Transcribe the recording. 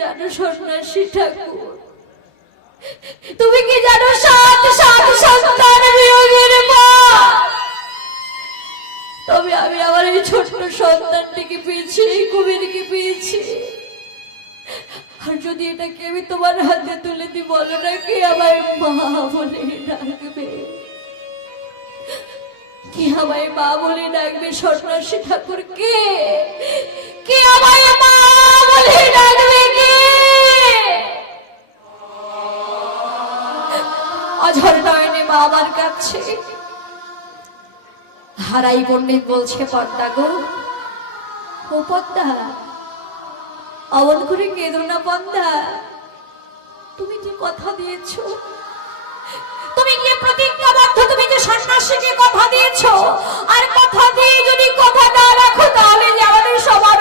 জানো সন্ন্যাসী ঠাকুর, তুমি কি জানো সাত সাত সন্তান বিয়োগের মা? তবে আমি আমার এই ছোট্ট সন্তানটিকে পেয়েছি, এই কুমিরকে পেয়েছি। আর যদি এটাকে আমি তোমার হাতে তুলে দিই, বলো না কি আমার মা বলে ডাকবে? কি আমায় মা বলে ডাকবে সন্ন্যাসী ঠাকুর? কে কে আমায় মা বলে ডাকবে? কে? অঝর নয়নে মা আমার কাছে। হারাই পণ্ডিত বলছে, পদ্মা গো, ও পদ্মা, অমন করে কেঁদো না পদ্মা। তুমি যে কথা দিয়েছো, তুমি কি প্রতিজ্ঞাবদ্ধ, তুমি যে সন্ন্যাসীকে কথা দিয়েছো, আর কথা দিয়ে যদি কথা না রাখো তাহলে যে আমাদের সবার